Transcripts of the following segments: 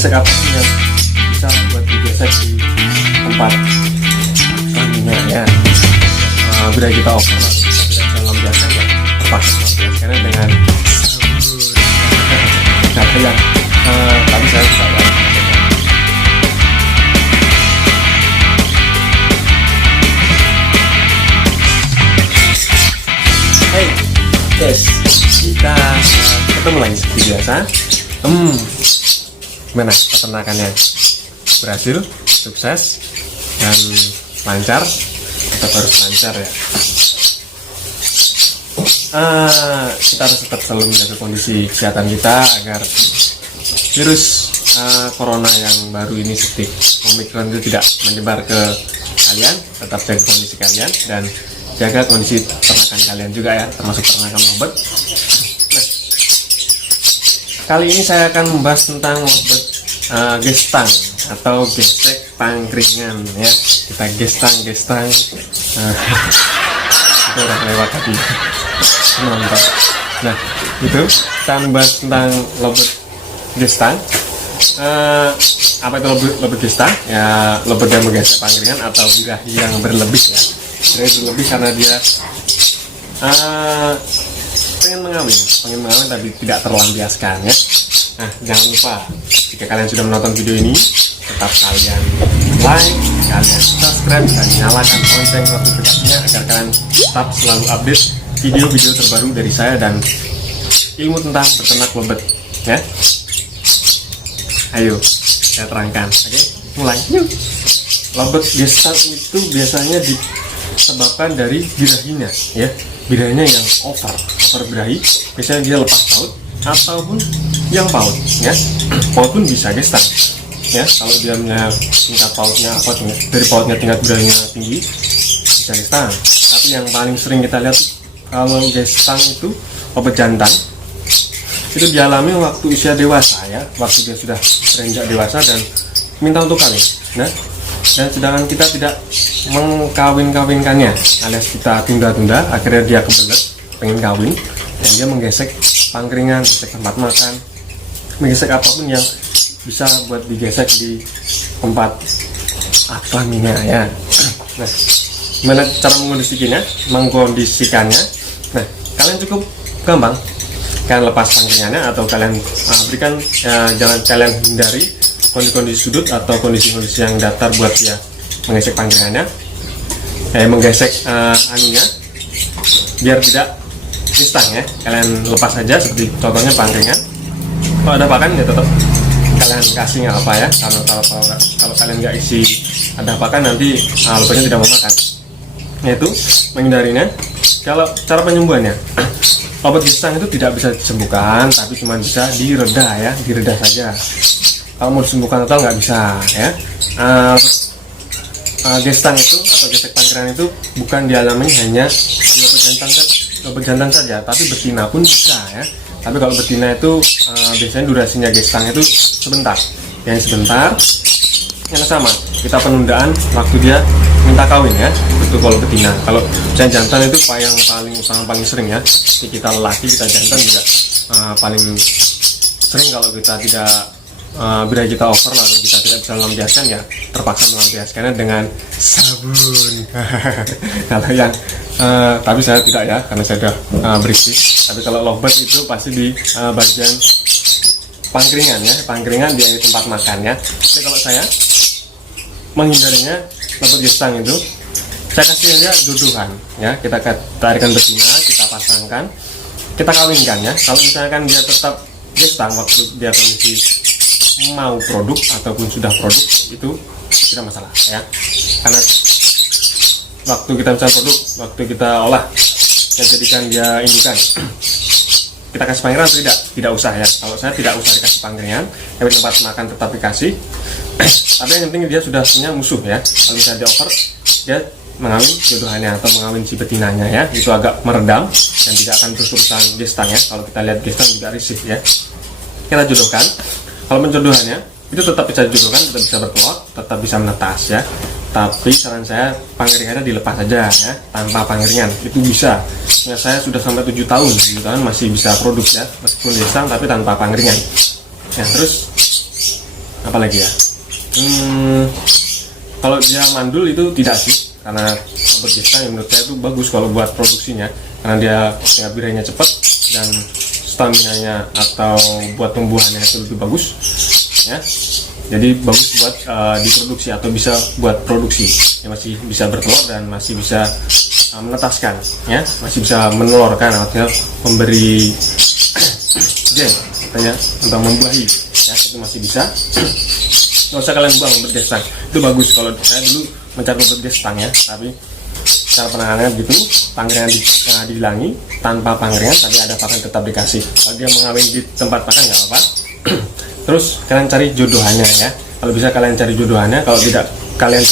menggesek apa yang bisa buat digesek di tempat kelaminnya ya. Bila kita over lalu kita tidak bisa melampiaskan ya terpaksa melampiaskannya dengan cara yang tadi saya suka ya. Hey guys, kita ketemu lagi seperti biasa. Gimana peternakannya? Berhasil, sukses, dan lancar? Tetap harus lancar ya. Kita harus tetap selalu menjaga kondisi kesehatan kita agar virus corona yang baru ini seperti Omicron itu tidak menyebar ke kalian. Tetap jaga kondisi kalian dan jaga kondisi peternakan kalian juga ya, termasuk peternakan lovebird. Nah, kali ini saya akan membahas tentang lovebird gestang atau gesek pangkringan ya. Kita gestang itu udah lewat tadi mantap. Nah itu kita membahas tentang lovebird gestang. Apa itu lovebird gestang? Ya lovebird yang menggesek pangkringan atau birahi yang berlebih ya. Birahi berlebih karena dia pengen mengawin tapi tidak terlampiaskan ya. Nah jangan lupa jika kalian sudah menonton video ini tetap kalian like, kalian subscribe dan nyalakan lonceng notifikasinya agar kalian tetap selalu update video-video terbaru dari saya dan ilmu tentang beternak lovebird ya. Ayo saya terangkan, oke? Mulai. Yuk. Lovebird gestang itu biasanya disebabkan dari birahinya ya. Birahinya yang over birahi, biasanya dia lepas paut ataupun yang paut ya. Paut pun bisa gestang ya, kalau dia punya tingkat pautnya apa dari pautnya tingkat birahinya tinggi bisa gestang. Tapi yang paling sering kita lihat kalau gestang itu lovebird jantan itu dialami waktu usia dewasa ya, waktu dia sudah beranjak dewasa dan minta untuk kawin. Nah, dan sedangkan kita tidak mengkawin-kawinkannya alias kita tunda-tunda, akhirnya dia kebelet pengen kawin dan dia menggesek pangkringan, gesek tempat makan, menggesek apapun yang bisa buat digesek di tempat kelaminnya ya. Nah, gimana cara mengkondisikannya? Nah, kalian cukup gampang, kalian lepas pangkringannya atau kalian berikan jangan kalian hindari kondisi sudut atau kondisi-kondisi yang datar buat dia menggesek pangkringannya, menggesek anunya biar tidak gestang ya. Kalian lepas saja seperti contohnya pangkringan. Kalau ada pakan ya tetap kalian kasih nggak apa ya, kalau kalian nggak isi ada pakan nanti lovebird tidak mau makan. Yaitu menghindarinya. Kalau cara penyembuhannya, lovebird gestang itu tidak bisa disembuhkan, tapi cuma bisa direda ya, direda saja. Kalau mau disembuhkan total nggak bisa ya. Gestang itu atau gesek pangkringan itu bukan dialami hanya di lovebird jantan saja, tapi betina pun bisa ya. Tapi kalau betina itu biasanya durasinya gestang itu sebentar, yang sebentar yang sama kita penundaan waktu dia minta kawin ya. Itu kalau betina. Kalau jantan itu yang paling sering ya. Jadi kita lelaki, kita jantan juga paling sering kalau kita tidak bila kita over lalu kita tidak bisa melampiaskan ya terpaksa melampiaskannya dengan sabun. Kalau yang tapi saya tidak ya, karena saya sudah berisi. Tapi kalau lovebird itu pasti di bagian pangkringan ya, pangkringan di tempat makan ya. Jadi kalau saya menghindarinya lovebird gestang itu saya kasih dia jodohan ya. Kita tarikan betina, kita pasangkan, kita kawinkan ya. Kalau misalkan dia tetap gestang waktu dia kondisi mau produk ataupun sudah produk itu tidak masalah ya, karena waktu kita misalnya produk, waktu kita olah kita jadikan dia indukan, kita kasih pangkringan atau tidak usah ya. Kalau saya tidak usah dikasih pangkringan, tapi tempat makan tetap dikasih. Tapi yang penting dia sudah punya musuh ya. Kalau misalnya dia over, dia mengawin jodohannya atau mengawin si betinanya ya, itu agak meredam dan tidak akan terus-terusan gestang ya. Kalau kita lihat gestang juga risih ya, kita jodohkan. Kalau penjodohannya itu tetap bisa dijodohkan, tetap bisa bertelur, tetap bisa menetas ya. Tapi saran saya pangkringannya dilepas saja ya, tanpa pangkringan itu bisa ya. Saya sudah sampai 7 tahun masih bisa produk ya, meskipun gestang tapi tanpa pangkringan ya. Terus apalagi ya, kalau dia mandul itu tidak sih, karena robot gestan yang menurut saya itu bagus kalau buat produksinya, karena dia ya, birainya cepat dan staminanya atau buat tumbuhannya itu lebih bagus ya. Jadi bagus buat diproduksi atau bisa buat produksi ya, masih bisa bertelur dan masih bisa menetaskan ya, masih bisa menelurkan artinya memberi jeng katanya untuk membuahi ya, itu masih bisa. Nggak usah kalian buang robot gestan, itu bagus. Kalau saya dulu mencari robot gestan ya, tapi cara penanganannya begitu, pangkringan dihilangi, tanpa pangkringan tapi ada pakan tetap dikasih. Kalau dia mengawin di tempat pakan nggak apa-apa. Terus kalian cari jodohannya ya, kalau bisa kalian cari jodohannya, kalau tidak kalian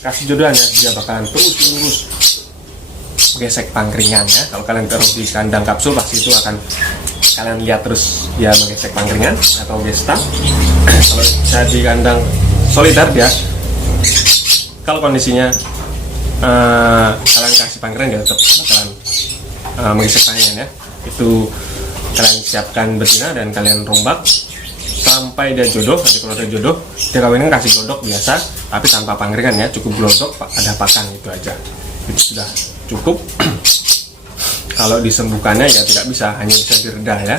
kasih jodohannya, dia bakalan terus menerus gesek pangkringan ya. Kalau kalian taruh di kandang kapsul pasti itu akan kalian lihat terus dia menggesek pangkringan atau gestan. Kalau saya di kandang soliter dia, kalau kondisinya kalian kasih pangkringan dia tetap bakalan menggesek pangkringan ya. Itu kalian siapkan betina dan kalian rombak sampai dia jodoh. Nanti kalau dia jodoh, dia kawinin kasih glodok biasa tapi tanpa pangkringan ya, cukup glodok ada pakan, itu aja, itu sudah cukup. Kalau disembuhkannya ya tidak bisa, hanya bisa direda ya.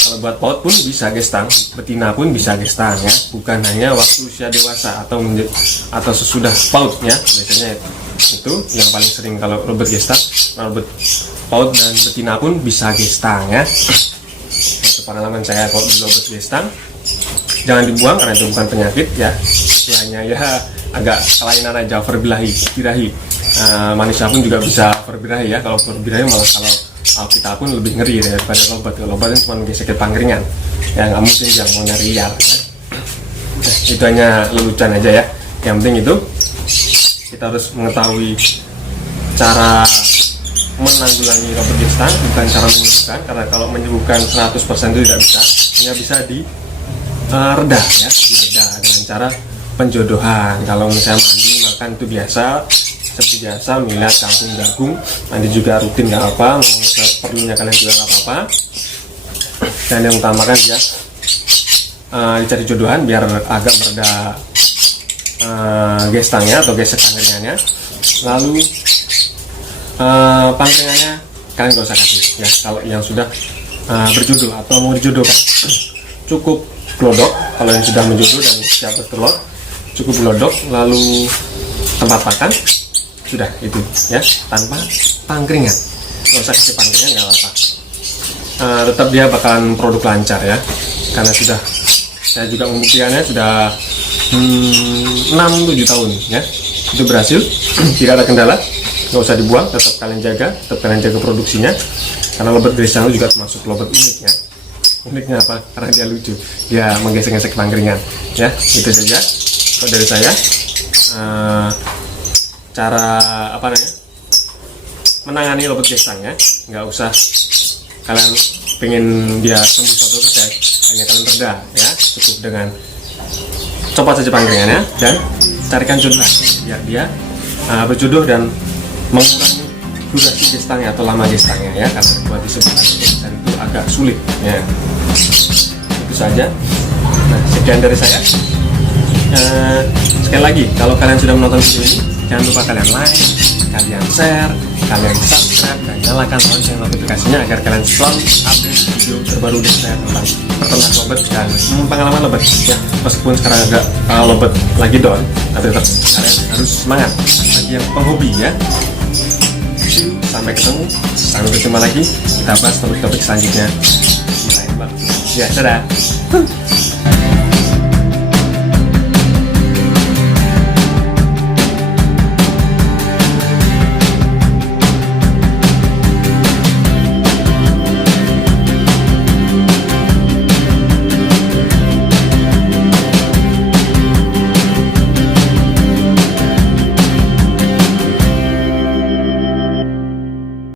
Kalau buat paut pun bisa gestang, betina pun bisa gestang ya, bukan hanya waktu usia dewasa atau sesudah paut ya. Biasanya itu yang paling sering kalau robot gestang. Robot paut dan betina pun bisa gestang ya. Itu pengalaman saya kalau di robot gestang. Jangan dibuang karena itu bukan penyakit ya, itu hanya ya agak kelainan aja, berbirahi. Manusia pun juga bisa berbirahi ya. Kalau berbirahi malah kalau kita pun lebih ngeri daripada robot. Kalau robot kan cuma menggesek pangkringan ya, nggak mungkin yang mau nyari liar ya. Itu hanya lelucon aja ya. Yang penting itu kita harus mengetahui cara menanggulangi robot gestan, bukan cara menyembuhkan, karena kalau menyembuhkan 100% itu tidak bisa, hanya bisa direda ya, direda dengan cara penjodohan. Kalau misalnya mandi makan itu biasa, seperti biasa melihat kangkung jagung, mandi juga rutin nggak apa, mau seperlunya kalian juga nggak apa-apa. Dan yang utamakan ya dicari jodohan biar agak mereda gestangnya atau gesek pangkringannya. Lalu pangkringannya kalian gak usah kasih ya, kalau yang sudah berjodoh atau mau dijodohkan. Cukup glodok kalau yang sudah menjodoh dan siap bertelur, cukup glodok, lalu tempat pakan, sudah itu ya, tanpa pangkringan. Gak usah kasih pangkringan nggak apa-apa, tetap dia bakalan produk lancar ya, karena sudah saya juga membuktikannya sudah 6-7 tahun ya, itu berhasil. Tidak ada kendala. Nggak usah dibuang, tetap kalian jaga produksinya, karena robot gestan juga termasuk robot unik ya. Uniknya apa? Karena dia lucu, dia menggesek-gesek pangkringan ya. Itu saja kalau dari saya, cara apa namanya menangani robot gestan ya. Nggak usah kalian pengen dia sembuh 100%, hanya kalian reda ya, cukup dengan copot saja pangkringannya dan carikan jodoh biar dia berjodoh dan mengurangi durasi gestangnya atau lama gestangnya ya, karena buat disebutkan itu agak sulit ya. Itu saja. Nah, sekian dari saya. Sekali lagi, kalau kalian sudah menonton video ini, jangan lupa kalian like, kalian share, kalian subscribe, dan nyalakan lonceng notifikasinya agar kalian selalu update video terbaru dari saya tentang peternak robot dan pengalaman robot ya. Meskipun sekarang agak robot lagi down, tapi tetap kalian harus semangat bagi yang penghobi ya. Sampai ketemu, sampai berjumpa lagi, kita bahas topik-topik selanjutnya. Ya, dadah.